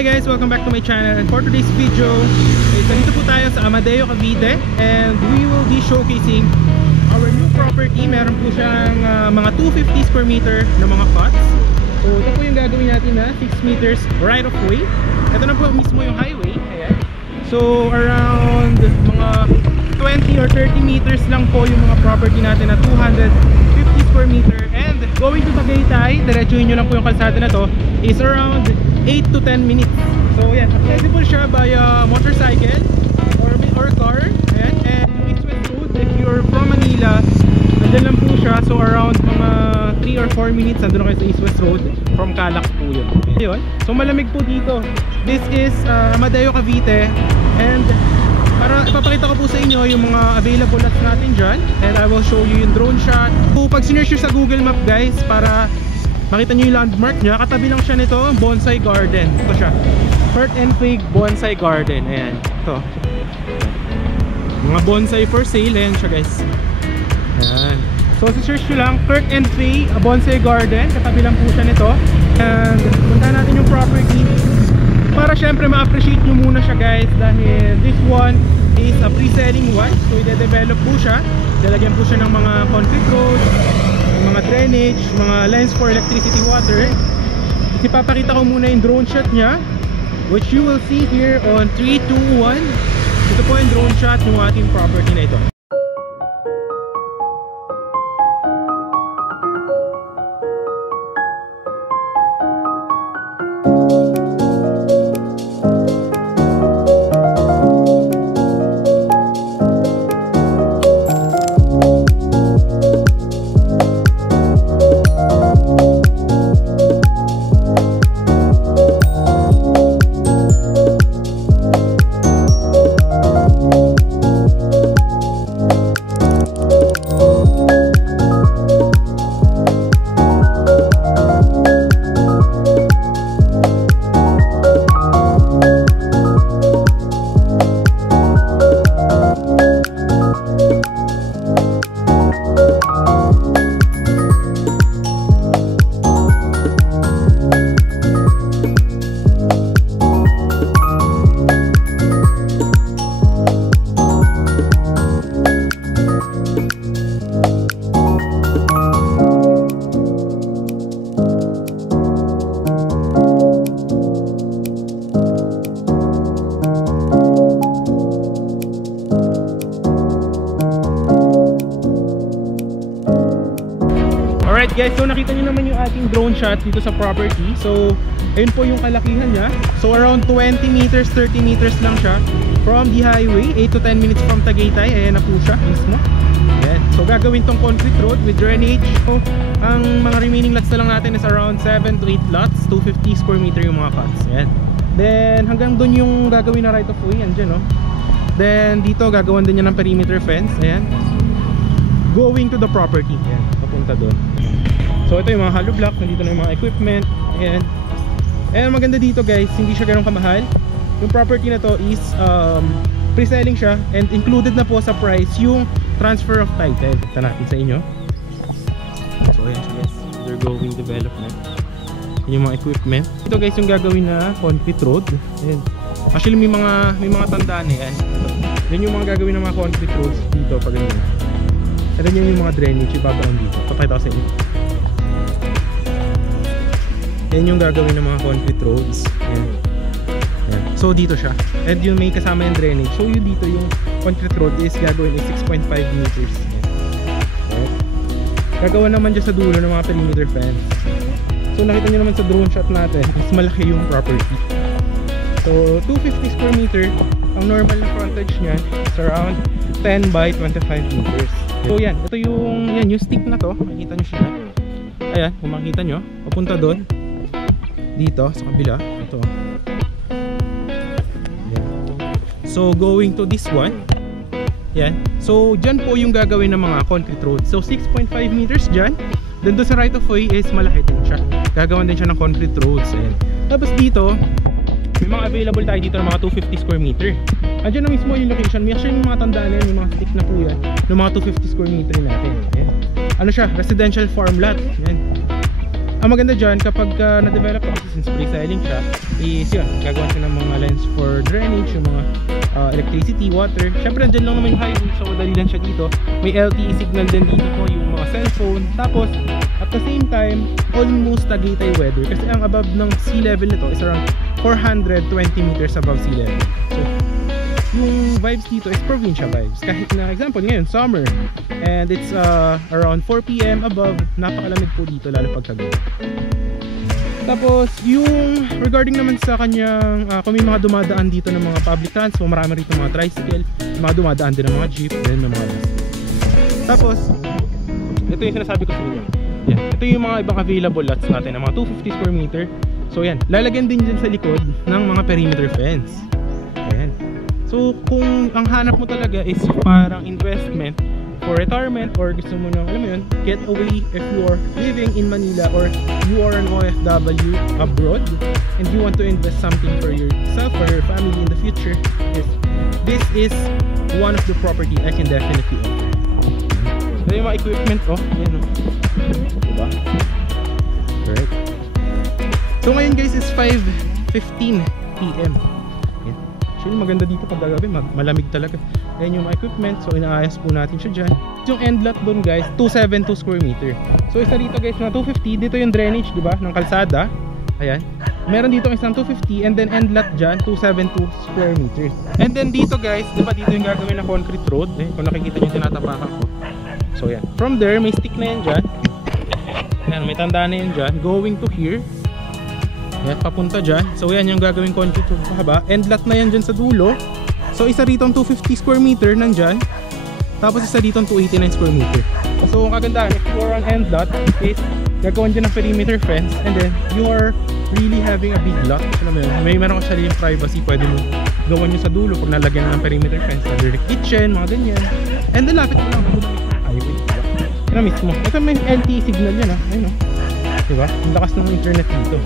Hi guys, welcome back to my channel, and for today's video dito po tayo sa Amadeo, Cavite, and we will be showcasing our new property. Meron po siyang mga 250 square meter na mga plots. So ito po yung gagawin natin na 6 meters right of way. Ito na po mismo yung highway. Ayan. So around mga 20 or 30 meters lang po yung mga property natin na 250 square meter, and going to Tagaytay, diretsuhin nyo lang po yung kalsada na to, is around 8 to 10 minutes. So yan, accessible siya via motorcycle or car. Ayan. And East-West Road, if you're from Manila, nandyan lang po siya. So around mga 3 or 4 minutes nandun na kayo sa East-West Road. From Calax po yun. Ayun. So malamig po dito. This is Amadeo, Cavite, and para ipapakita ko po sa inyo yung mga available lots natin dyan, and I will show you yung drone shot. So pag sinearch nyo sa Google Map guys, para makita nyo yung landmark nya, katabi lang siya nito, Bonsai Garden. Ito siya, Kurt and Fig Bonsai Garden. Ayan, ito mga bonsai for sale. Ayan siya guys. Ayan. So search nyo lang, Kurt and Fig Bonsai Garden, katabi lang po siya nito. And punta natin yung property para syempre ma-appreciate nyo muna siya guys, dahil this one is a pre-selling one. So i-develop po siya, lalagyan po siya ng mga concrete road, mga drainage, mga lines for electricity, water. Kasi papakita ko muna yung drone shot nya, which you will see here on 3, 2, 1. Ito po yung drone shot ng ating property na ito. Alright guys, so nakita nyo naman yung ating drone shot dito sa property. So ayun po yung kalakihan niya. So around 20 meters, 30 meters lang siya from the highway. 8 to 10 minutes from Tagaytay. Ayan na po siya mismo. Ayan. So gagawin tong concrete road with drainage. So ang mga remaining lots na lang natin is around 7 to 8 lots, 250 square meter yung mga plots. Ayan. Then hanggang dun yung gagawin na right of way. Andyan, no? Then dito gagawin din niya ng perimeter fence. Ayan. Going to the property. Ayan. Papunta dun. So ito yung mga hollow block, nandito na yung mga equipment. Ayan. And maganda dito guys, hindi siya ganun kamahal. Yung property na to is pre-selling siya, and included na po sa price yung transfer of title. Ito natin sa inyo. So ayan siya guys, undergoing development. Yan yung mga equipment. Ito guys yung gagawin na concrete road. Ayan. Actually may mga tandaan eh. Ayan. Yan yung mga gagawin ng mga concrete roads dito pag ganyan. At yan yung mga drainage ibabaon dito. Papakita ko sa inyo. Yan yung gagawin ng mga concrete roads. Yan. Yan. So dito siya. And yung may kasama yung drainage. So yun dito yung concrete road is gagawin is 6.5 meters. Yan. Yan. Gagawa naman dyan sa dulo ng mga perimeter fence. So nakita nyo naman sa drone shot natin is malaki yung property. So 250 square meter. Ang normal na frontage niya is around 10 by 25 meters. So yan. Ito yung stick na to. Makikita nyo siya. Ayan. Kung makikita nyo. Papunta doon. Dito sa kabila ito. Ayan. So going to this one. Yan. So dyan po yung gagawin ng mga concrete road. So 6.5 meters dyan. Then doon sa right of way is malaki din siya. Gagawan din siya ng concrete roads. Ayan. Tapos dito may mga available tayo dito ng mga 250 square meter. Andiyan na mismo yung location. May actually yung mga tandaan na yan, yung mga stick na po yan ng mga 250 square meter natin. Ayan. Ano siya? Residential farm lot. Ayan. ang maganda dyan kapag na-develop kasi since pre-selling siya is yun, gagawa siya ng mga lines for drainage, yung mga electricity, water. Syempre nandyan lang naman yung highway, so madali lang siya dito. May LTE signal din dito po, yung mga cellphone. Tapos at the same time, almost Tagaytay weather kasi ang above ng sea level nito is around 420 meters above sea level. So yung vibes dito is provincia vibes. Kahit na example ngayon, summer, and it's around 4 PM above, napakalamig po dito lalo pag kagabi. Tapos yung regarding naman sa kanyang kung may mga dumadaan dito ng mga public transport, marami rito mga tricycle, mga dumadaan din ng mga jeep, then may mga bus. Tapos ito yung sinasabi ko sa inyo. Yan. Ito yung mga ibang available lots natin ng mga 250 square meter. So yan, lalagyan din dyan sa likod ng mga perimeter fence. Ayan. So kung ang hanap mo talaga is parang investment for retirement, or gusto mo nang, alam mo yun, get away if you are living in Manila or you are an OFW abroad and you want to invest something for yourself or your family in the future, this is one of the property I can definitely offer. So yung mga equipment, oh, yan o, diba? Alright. So ngayon guys is 5:15 PM. Actually maganda dito pag gabi, malamig talaga. Ayan yung mga equipment, so inaayos po natin siya dyan. Yung end lot dun guys, 272 square meter. So isa dito guys na 250, dito yung drainage, diba, ng kalsada. Ayan, meron dito isang 250, and then end lot dyan, 272 square meters. And then dito guys, diba dito yung gagawin na concrete road, kung nakikita nyo tinatapakan ko. So yan, from there may stick na yan dyan. Ayan, may tanda na yan dyan, going to here. Yan, papunta dyan. So yan yung gagawin concrete road haba. End lot na yan dyan sa dulo. So isa rito 250 square meter nandyan. Tapos isa dito 289 square meter. So ang kagandahan, if you are on end lot, is gagawin dyan ng perimeter fence, and then you are really having a big lot. Alam mo yun, meron ka sariling privacy. Pwede mo gawan nyo sa dulo pag nalagyan ng perimeter fence, under the kitchen, mga ganyan. And then lapit mo lang highway, diba? Yan mismo. Ito may LTE signal yan, ayun o, diba? Ang lakas ng internet dito.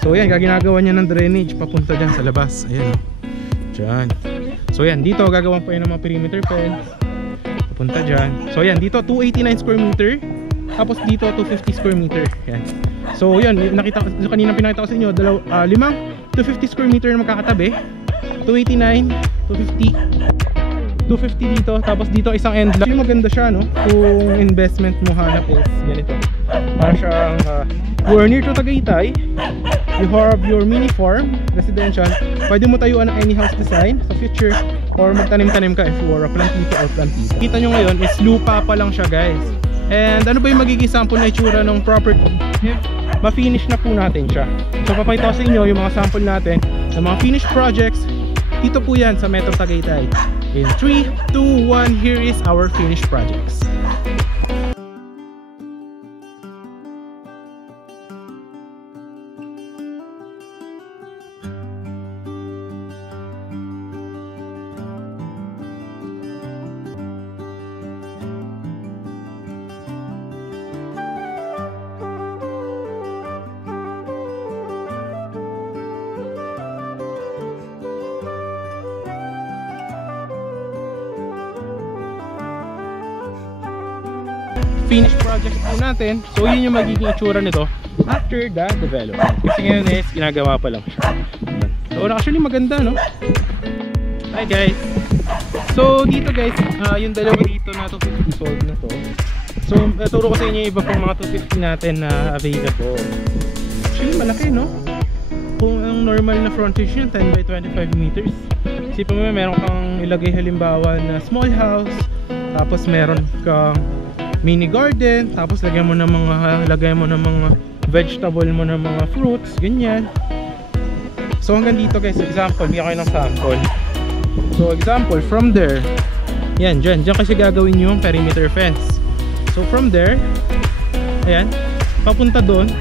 So yan, ginagawa niya ng drainage papunta dyan sa labas. Ayan o, dyan. So yan, dito gagawan pa yun ng mga perimeter fence papunta dyan. So yan, dito 289 square meter. Tapos dito 250 square meter. Yan. So yan, nakita, kanina pinakita ko sa inyo, limang 250 square meter na magkakatabi. 289, 250, 250 dito. Tapos dito isang end lot. Maganda siya, no? Kung investment mo hanap is ganito. Para siyang you are near to Tagaytay, you have your mini farm, residential. Pwede mo tayuan ng any house design sa future, or magtanim-tanim ka if you are a plantito or plantita. Kita nyo ngayon is lupa pa lang siya guys. And ano ba yung magiging sample na itsura ng property if ma-finish na po natin siya. So papakita ko sa inyo yung mga sample natin ng mga finished projects. Dito po yan sa Metro Tagaytay. In 3, 2, 1, here is our finished projects. Finished project po natin. So yun yung magiging itsura nito after the development. Kasi ngayon is ginagawa pa lang siya. So actually maganda, no? Hi guys. So dito guys, yung dalawa dito na 250 sold na to. So turo ko sa inyo yung iba pang mga 250 natin na available. Actually malaki, no? Kung ang normal na frontage yun 10 by 25 meters. Isipin mo, meron kang ilagay halimbawa na small house, tapos meron kang mini garden, tapos lagay mo ng mga vegetable mo ng mga fruits, ganyan. So hanggang dito guys, example, bigyan kayo ng sample. So example, from there, yan, dyan kasi gagawin yung perimeter fence. So from there, ayan, papunta doon.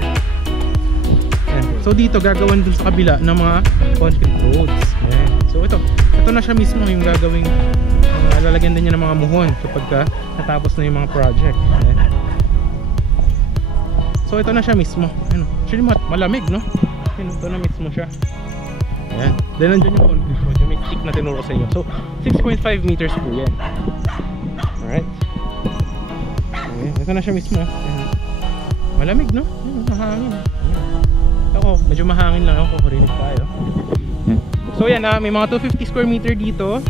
Ayan. So dito gagawin dun sa kabila ng mga concrete roads. Ayan. So ito na siya mismo yung gagawing lalagyan din niya ng mga muhon kapag natapos na yung mga project. Ayan. So ito na siya mismo. Ayan. Actually malamig, no? Ayan, ito na mismo siya. Ayan. Then nandiyan yung concrete road, yung may stick na tinuro sa inyo. So 6.5 meters po yan. Alright. Ayan. Ito na siya mismo. Ayan. Malamig, no? Mahangin. Ako, medyo mahangin lang ako, kurinig tayo. So yan, may mga 250 square meter dito.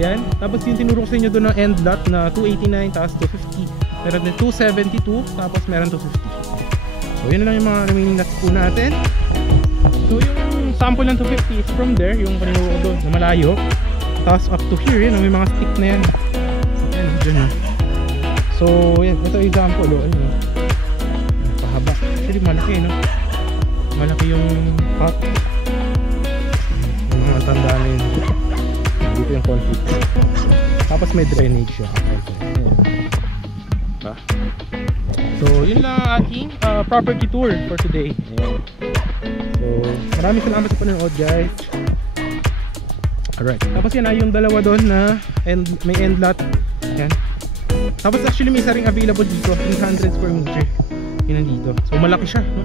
Yan. Tapos yung tinuro ko sa inyo doon ng end lot na 289 tapos 250. Meron din 272 tapos meron 250. So yun na lang yung mga remaining lots po natin. So yung sample ng 250 is from there, yung kanino ko doon na malayo. Tapos up to here, yun, may mga stick na yan. Yan, dyan na. So yan, ito example, oh, ayun, pahaba. Actually malaki, no? Malaki yung pot. Yung mga tandaan na yun. Dito yung conflict. Tapos may drainage siya. Diba? So yun lang ang ating property tour for today. Ayan. So maraming salamat sa panonood, guys. Alright. Tapos yan yung dalawa doon na may end lot. Yan. Tapos actually may isa ring available dito, 300 square meter. Yun nandito. So malaki siya, no?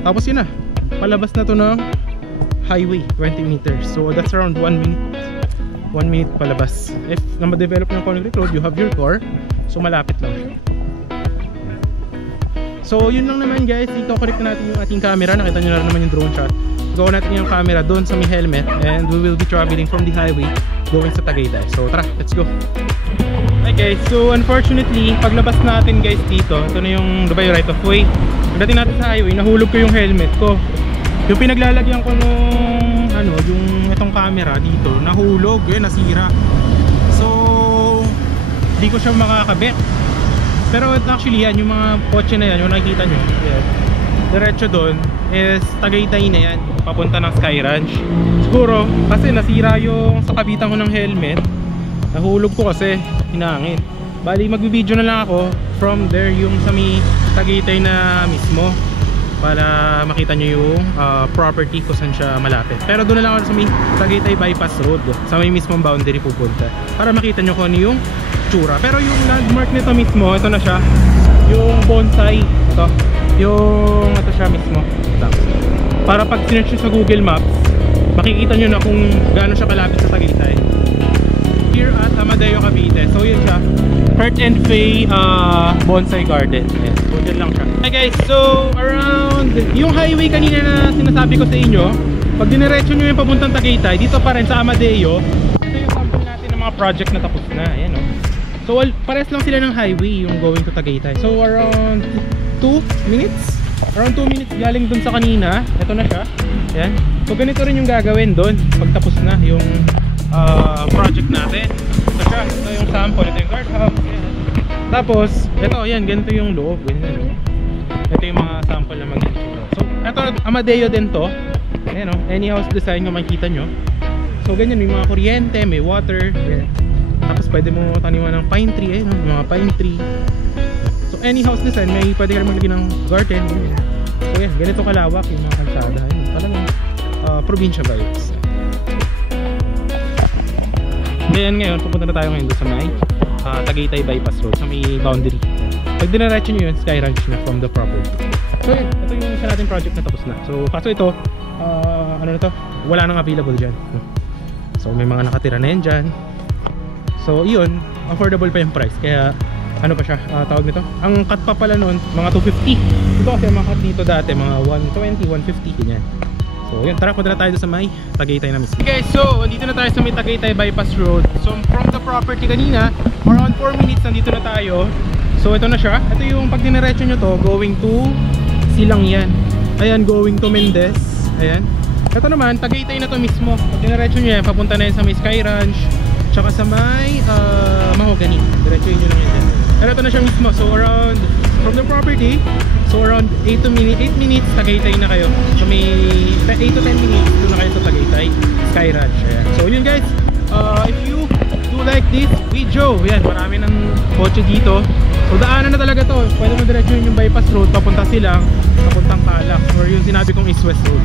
Tapos yun na, palabas na to ng highway, 20 meters. So that's around 1 minute. 1 minute palabas. If na ma-develop ng concrete road, you have your car. So malapit lang siya. So yun lang naman, guys. Ito-connect na natin yung ating camera. Nakita nyo na naman yung drone shot. Gawa natin yung camera doon sa may helmet. And we will be traveling from the highway going sa Tagaytay. So tara, let's go. Hi guys, so unfortunately paglabas natin, guys, dito, ito na yung Dubai right of way. Pagdating natin sa highway, nahulog ko yung helmet ko. Yung pinaglalagyan ko nung yung itong camera dito, nahulog, yun, nasira. So hindi ko siya makakabit. Pero actually yan, yung mga kotse na yan, yung nakikita nyo, yan, diretso doon is Tagaytay na yan, papunta ng Sky Ranch. Siguro kasi nasira yung sa kabitan ko ng helmet, nahulog ko kasi hinangin. Bali magbibideo na lang ako from there, yung sa may Tagaytay na mismo, para makita nyo yung property kung saan siya malapit. Pero doon na lang ako sa may Tagaytay bypass road, sa may mismong boundary pupunta, para makita nyo kung ano yung tsura. Pero yung landmark nito mismo, ito na siya, yung bonsai, ito, yung ito siya mismo, ito. Para pag sinerch nyo sa Google Maps, makikita nyo na kung gaano siya kalapit sa Tagaytay. Here at Amadeo, Cavite. So yun siya, Kurt and Faye Bonsai Garden. Yes, so dyan lang siya. Hi guys, so around yung highway kanina na sinasabi ko sa inyo, pag diniretso nyo yung papuntang Tagaytay, dito pa rin sa Amadeo, ito yung sample natin ng mga project na tapos na. Ayan, no? So pares lang sila ng highway yung going to Tagaytay. So around 2 minutes, around 2 minutes galing dun sa kanina. Ito na siya. Ayan. So ganito rin yung gagawin dun pag tapos na yung project natin. Ito siya, ito yung sample, ito yung guardhouse. Tapos ito, yan, ganito yung loob, ganyan. Ito yung mga sample na mag-issue. So ito, Amadeo din to. Ayan, no? Any house design kung makikita nyo. So ganyan, may mga kuryente, may water, yan. Tapos pwede mo taniman ng pine tree, ayun, mga pine tree. So any house design, may pwede ka rin maglagay ng garden, ganyan. So yan, ganito kalawak yung mga kalsada. Ayun, talagang probinsya vibes. Ngayon, pupunta na tayo ngayon doon sa may Tagaytay bypass road, sa may boundary. Pag dinaretso nyo yun, Sky Ranch na from the property. So yun, ito yung isa natin project na tapos na. So kaso ito, ano na to, wala nang available dyan. So may mga nakatira na yan dyan. So yun, affordable pa yung price. Kaya ano pa siya, tawag nito, ang cut pa pala noon, mga 250. Ito kasi mga cut dito dati, mga 120, 150 ganyan. So yun, tara, punta na tayo sa may Tagaytay na mismo. Okay guys, so dito na tayo sa may Tagaytay bypass road. So from the property kanina, around 4 minutes nandito na tayo. So ito na siya. Ito yung pag diniretso nyo to, going to Silang yan. Ayan, going to Mendez. Ayan. Ito naman, Tagaytay na to mismo. Pag diniretso nyo yan, papunta na yan sa may Sky Ranch, tsaka sa may Mahogany. Diretso nyo lang yan. Pero ito na siya mismo. So around, from the property, so around 8 minutes Tagaytay na kayo. So may 8 to 10 minutes doon na kayo sa Tagaytay Sky Ranch. Ayan. So yun guys, if you do like this video, yan, marami ng kotse dito. So daanan na talaga to. Pwede mo diretso yung bypass road, papunta Silang, papuntang Calax, or yung sinabi kong East West Road.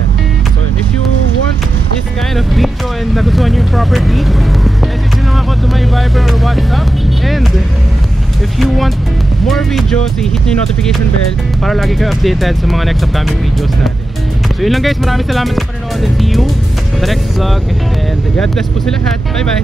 Yan. So if you want this kind of video and nagustuhan yung property, message nyo lang ako to my Viber or WhatsApp. And if you want more videos, hit nyo yung notification bell para lagi kayo updated sa mga next upcoming videos natin. So yun lang guys, maraming salamat sa panonood and see you on the next vlog, and God bless po sa lahat. Bye bye!